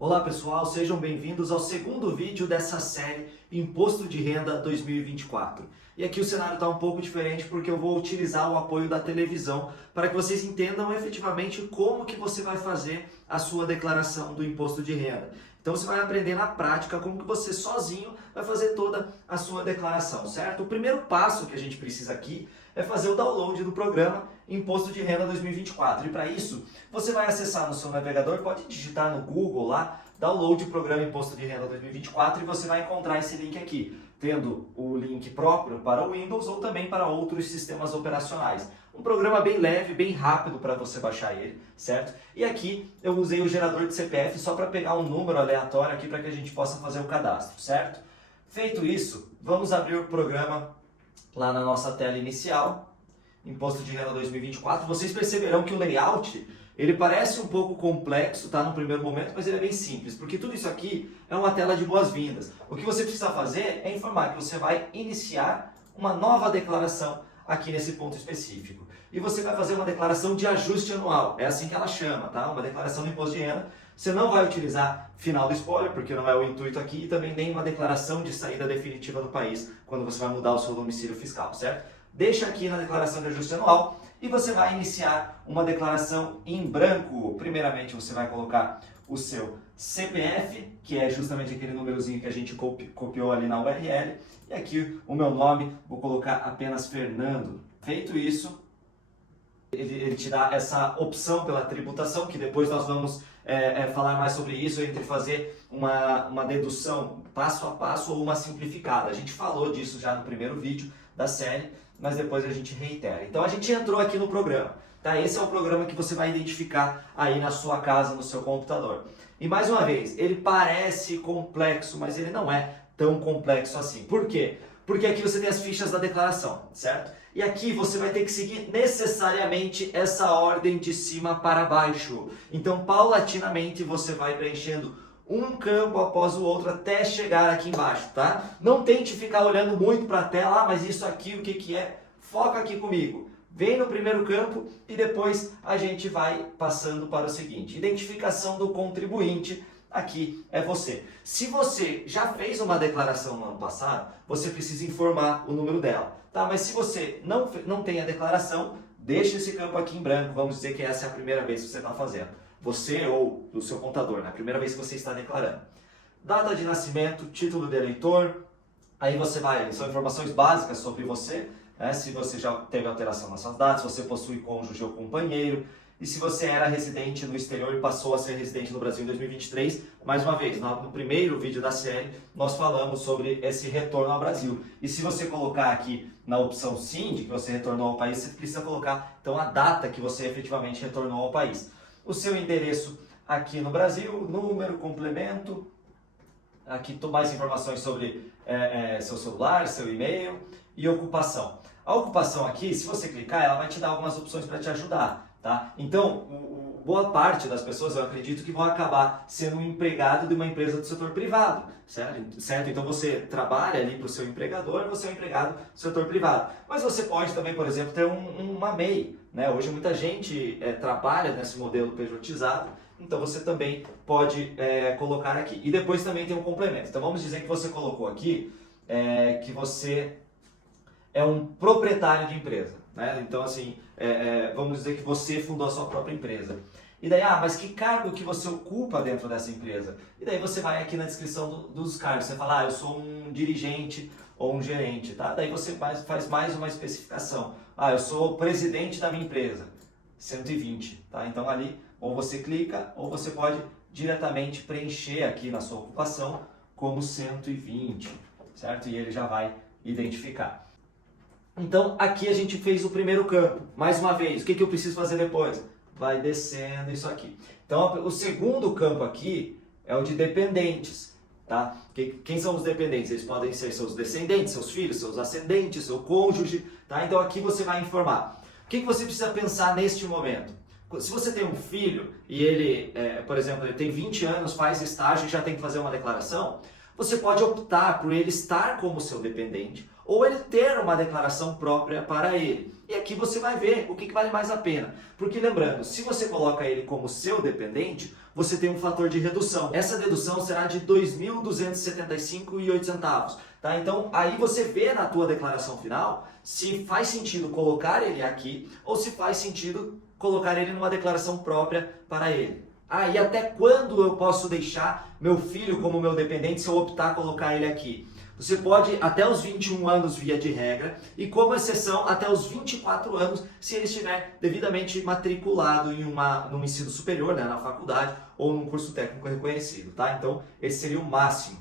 Olá pessoal, sejam bem-vindos ao segundo vídeo dessa série Imposto de Renda 2024. E aqui o cenário está um pouco diferente porque eu vou utilizar o apoio da televisão para que vocês entendam efetivamente como que você vai fazer a sua declaração do imposto de renda. Então você vai aprender na prática como que você sozinho vai fazer toda a sua declaração, certo? O primeiro passo que a gente precisa aqui é fazer o download do programa Imposto de Renda 2024. E para isso, você vai acessar no seu navegador, pode digitar no Google lá, download o programa Imposto de Renda 2024 e você vai encontrar esse link aqui, tendo o link próprio para o Windows ou também para outros sistemas operacionais. Um programa bem leve, bem rápido para você baixar ele, certo? E aqui eu usei o gerador de CPF só para pegar um número aleatório aqui para que a gente possa fazer o cadastro, certo? Feito isso, vamos abrir o programa lá na nossa tela inicial, Imposto de Renda 2024. Vocês perceberão que o layout, ele parece um pouco complexo, tá, no primeiro momento, mas ele é bem simples, porque tudo isso aqui é uma tela de boas-vindas. O que você precisa fazer é informar que você vai iniciar uma nova declaração aqui nesse ponto específico. E você vai fazer uma declaração de ajuste anual, é assim que ela chama, tá? Uma declaração do imposto de renda. Você não vai utilizar final do spoiler, porque não é o intuito aqui, e também nem uma declaração de saída definitiva do país, quando você vai mudar o seu domicílio fiscal, certo? Deixa aqui na declaração de ajuste anual e você vai iniciar uma declaração em branco. Primeiramente você vai colocar o seu CPF, que é justamente aquele númerozinho que a gente copiou ali na URL, e aqui o meu nome, vou colocar apenas Fernando. Feito isso, ele te dá essa opção pela tributação, que depois nós vamos falar mais sobre isso, entre fazer uma dedução passo a passo ou uma simplificada. A gente falou disso já no primeiro vídeo da série, mas depois a gente reitera. Então a gente entrou aqui no programa, tá? Esse é o programa que você vai identificar aí na sua casa, no seu computador. E mais uma vez, ele parece complexo, mas ele não é tão complexo assim. Por quê? Porque aqui você tem as fichas da declaração, certo? E aqui você vai ter que seguir necessariamente essa ordem de cima para baixo. Então, paulatinamente, você vai preenchendo um campo após o outro até chegar aqui embaixo, tá? Não tente ficar olhando muito para a tela, mas isso aqui o que que é? Foca aqui comigo. Vem no primeiro campo e depois a gente vai passando para o seguinte. Identificação do contribuinte. Aqui é você. Se você já fez uma declaração no ano passado, você precisa informar o número dela, tá? Mas se você não tem a declaração, deixa esse campo aqui em branco. Vamos dizer que essa é a primeira vez que você está fazendo. Você ou do seu contador, né? A primeira vez que você está declarando. Data de nascimento, título de eleitor, aí você vai, são informações básicas sobre você, né? Se você já teve alteração nas suas datas, se você possui cônjuge ou companheiro, e se você era residente no exterior e passou a ser residente no Brasil em 2023, mais uma vez, no primeiro vídeo da série, nós falamos sobre esse retorno ao Brasil. E se você colocar aqui na opção sim, de que você retornou ao país, você precisa colocar então a data que você efetivamente retornou ao país. O seu endereço aqui no Brasil, número, complemento, aqui mais informações sobre seu celular, seu e-mail e ocupação. A ocupação aqui, se você clicar, ela vai te dar algumas opções para te ajudar. Tá? Então, boa parte das pessoas, eu acredito, que vão acabar sendo um empregado de uma empresa do setor privado, certo? Então você trabalha ali para o seu empregador, você é um empregado do setor privado. Mas você pode também, por exemplo, ter uma MEI, né? Hoje muita gente trabalha nesse modelo pejotizado, então você também pode colocar aqui. E depois também tem um complemento. Então vamos dizer que você colocou aqui que você é um proprietário de empresa, né? Então assim, vamos dizer que você fundou a sua própria empresa. E daí, mas que cargo que você ocupa dentro dessa empresa? E daí você vai aqui na descrição dos cargos, você fala, eu sou um dirigente ou um gerente, tá? Daí você faz mais uma especificação. Eu sou o presidente da minha empresa, 120, tá? Então ali, ou você clica, ou você pode diretamente preencher aqui na sua ocupação como 120, certo? E ele já vai identificar. Então, aqui a gente fez o primeiro campo. Mais uma vez, o que eu preciso fazer depois? Vai descendo isso aqui. Então, o segundo campo aqui é o de dependentes. Tá? Quem são os dependentes? Eles podem ser seus descendentes, seus filhos, seus ascendentes, seu cônjuge. Tá? Então, aqui você vai informar. O que você precisa pensar neste momento? Se você tem um filho e ele, por exemplo, ele tem 20 anos, faz estágio e já tem que fazer uma declaração, você pode optar por ele estar como seu dependente ou ele ter uma declaração própria para ele. E aqui você vai ver o que vale mais a pena. Porque lembrando, se você coloca ele como seu dependente, você tem um fator de redução. Essa dedução será de R$ 2.275,08. Tá? Então aí você vê na tua declaração final se faz sentido colocar ele aqui ou se faz sentido colocar ele numa declaração própria para ele. E até quando eu posso deixar meu filho como meu dependente se eu optar colocar ele aqui? Você pode até os 21 anos via de regra e como exceção até os 24 anos se ele estiver devidamente matriculado em num ensino superior, né, na faculdade ou num curso técnico reconhecido, tá? Então esse seria o máximo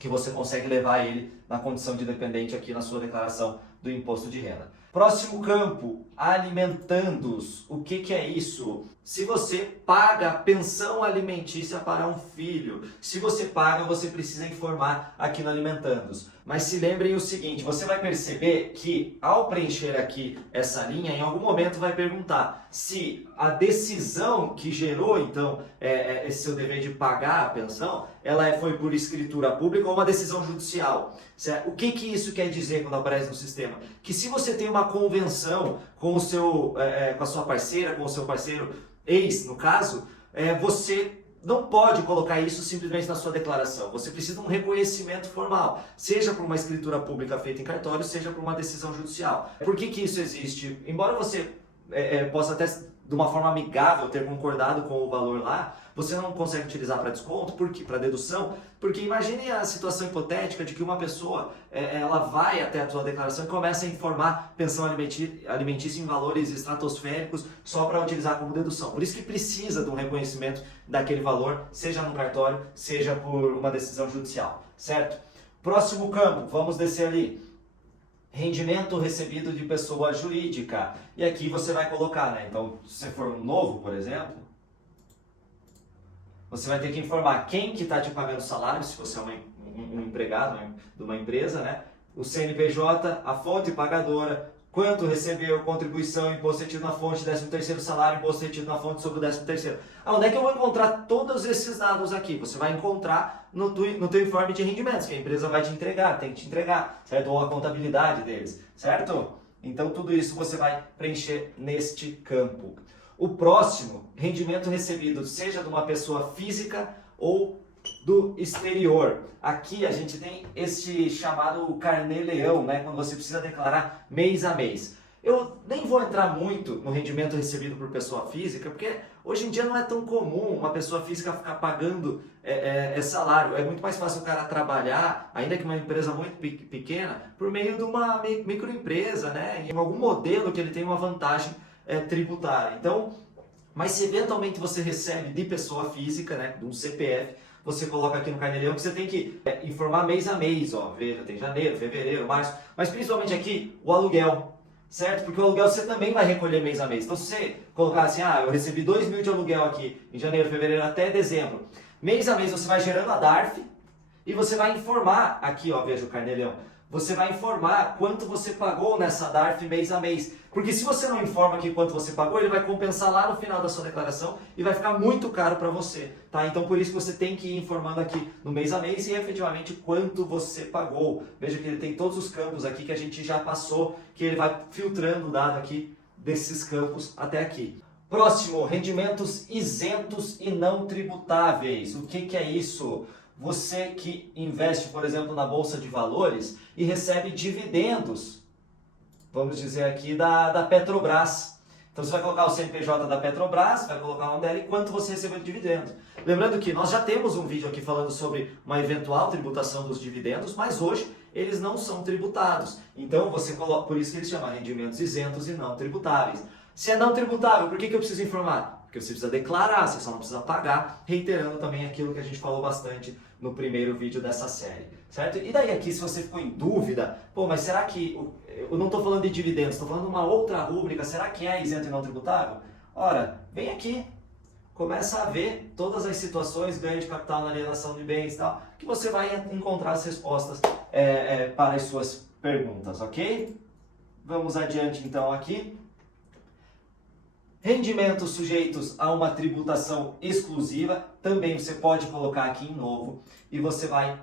que você consegue levar ele na condição de dependente aqui na sua declaração do imposto de renda. Próximo campo, alimentandos. O que é isso? Se você paga pensão alimentícia para um filho, se você paga, você precisa informar aqui no alimentandos. Mas se lembrem o seguinte, você vai perceber que ao preencher aqui essa linha, em algum momento vai perguntar se a decisão que gerou, então, esse seu dever de pagar a pensão, ela foi por escritura pública ou uma decisão judicial. Certo? O que isso quer dizer quando aparece no sistema? Que se você tem uma convenção com o seu, com a sua parceira, com o seu parceiro ex, no caso, você não pode colocar isso simplesmente na sua declaração. Você precisa de um reconhecimento formal, seja por uma escritura pública feita em cartório, seja por uma decisão judicial. Por que isso existe? Embora você possa até, de uma forma amigável, ter concordado com o valor lá, você não consegue utilizar para desconto, para dedução, porque imagine a situação hipotética de que uma pessoa ela vai até a sua declaração e começa a informar pensão alimentícia em valores estratosféricos só para utilizar como dedução. Por isso que precisa de um reconhecimento daquele valor, seja no cartório, seja por uma decisão judicial, certo? Próximo campo, vamos descer ali. Rendimento recebido de pessoa jurídica. E aqui você vai colocar, né? Então, se você for um novo, por exemplo, você vai ter que informar quem que está te pagando salário, se você é um empregado de uma empresa, né? O CNPJ, a fonte pagadora, quanto recebeu, contribuição, imposto retido na fonte, 13º salário, imposto retido na fonte sobre o 13º. Onde é que eu vou encontrar todos esses dados aqui? Você vai encontrar no teu informe de rendimentos, que a empresa vai te entregar, tem que te entregar, certo? Ou a contabilidade deles, certo? Então tudo isso você vai preencher neste campo. O próximo, rendimento recebido, seja de uma pessoa física ou do exterior. Aqui a gente tem este chamado carnê-leão, né? Quando você precisa declarar mês a mês. Eu nem vou entrar muito no rendimento recebido por pessoa física, porque hoje em dia não é tão comum uma pessoa física ficar pagando salário. É muito mais fácil o cara trabalhar, ainda que uma empresa muito pequena, por meio de uma microempresa, né? Em algum modelo que ele tem uma vantagem tributária. Então, mas se eventualmente você recebe de pessoa física, né, de um CPF, você coloca aqui no carnê-leão que você tem que informar mês a mês, ó, veja, tem janeiro, fevereiro, março, mas principalmente aqui o aluguel, certo? Porque o aluguel você também vai recolher mês a mês. Então se você colocar assim, eu recebi 2.000 de aluguel aqui em janeiro, fevereiro até dezembro, mês a mês você vai gerando a DARF e você vai informar aqui, ó, veja o carnê-leão, você vai informar quanto você pagou nessa DARF mês a mês. Porque se você não informa aqui quanto você pagou, ele vai compensar lá no final da sua declaração e vai ficar muito caro para você, tá? Então por isso que você tem que ir informando aqui no mês a mês e efetivamente quanto você pagou. Veja que ele tem todos os campos aqui que a gente já passou, que ele vai filtrando o dado aqui desses campos até aqui. Próximo, rendimentos isentos e não tributáveis. O que é isso? Você que investe, por exemplo, na Bolsa de Valores e recebe dividendos, vamos dizer aqui, da Petrobras. Então você vai colocar o CNPJ da Petrobras, vai colocar o nome dela e quanto você recebeu de dividendos. Lembrando que nós já temos um vídeo aqui falando sobre uma eventual tributação dos dividendos, mas hoje eles não são tributados. Então você coloca, por isso que eles chamam rendimentos isentos e não tributáveis. Se é não tributável, por que eu preciso informar? Porque você precisa declarar, você só não precisa pagar, reiterando também aquilo que a gente falou bastante no primeiro vídeo dessa série, certo? E daí aqui, se você ficou em dúvida, mas será que, eu não estou falando de dividendos, estou falando de uma outra rúbrica, será que é isento e não tributável? Ora, vem aqui, começa a ver todas as situações, ganho de capital na alienação de bens e tal, que você vai encontrar as respostas para as suas perguntas, ok? Vamos adiante então aqui. Rendimentos sujeitos a uma tributação exclusiva, também você pode colocar aqui em novo e você vai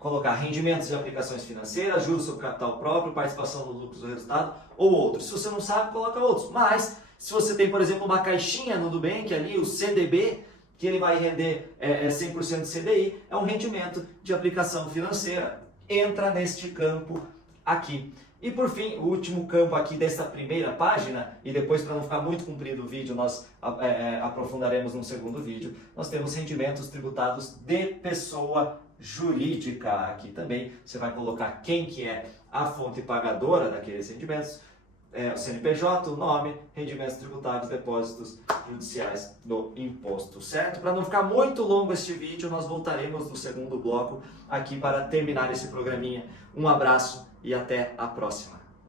colocar rendimentos de aplicações financeiras, juros sobre capital próprio, participação no lucro do resultado ou outros. Se você não sabe, coloca outros. Mas, se você tem, por exemplo, uma caixinha no Nubank ali, o CDB, que ele vai render 100% de CDI, é um rendimento de aplicação financeira. Entra neste campo aqui. E por fim, o último campo aqui dessa primeira página, e depois para não ficar muito comprido o vídeo, nós aprofundaremos num segundo vídeo, nós temos rendimentos tributados de pessoa jurídica. Aqui também você vai colocar quem que é a fonte pagadora daqueles rendimentos, o CNPJ, o nome, rendimentos tributáveis, depósitos judiciais do imposto, certo? Para não ficar muito longo este vídeo, nós voltaremos no segundo bloco aqui para terminar esse programinha. Um abraço e até a próxima.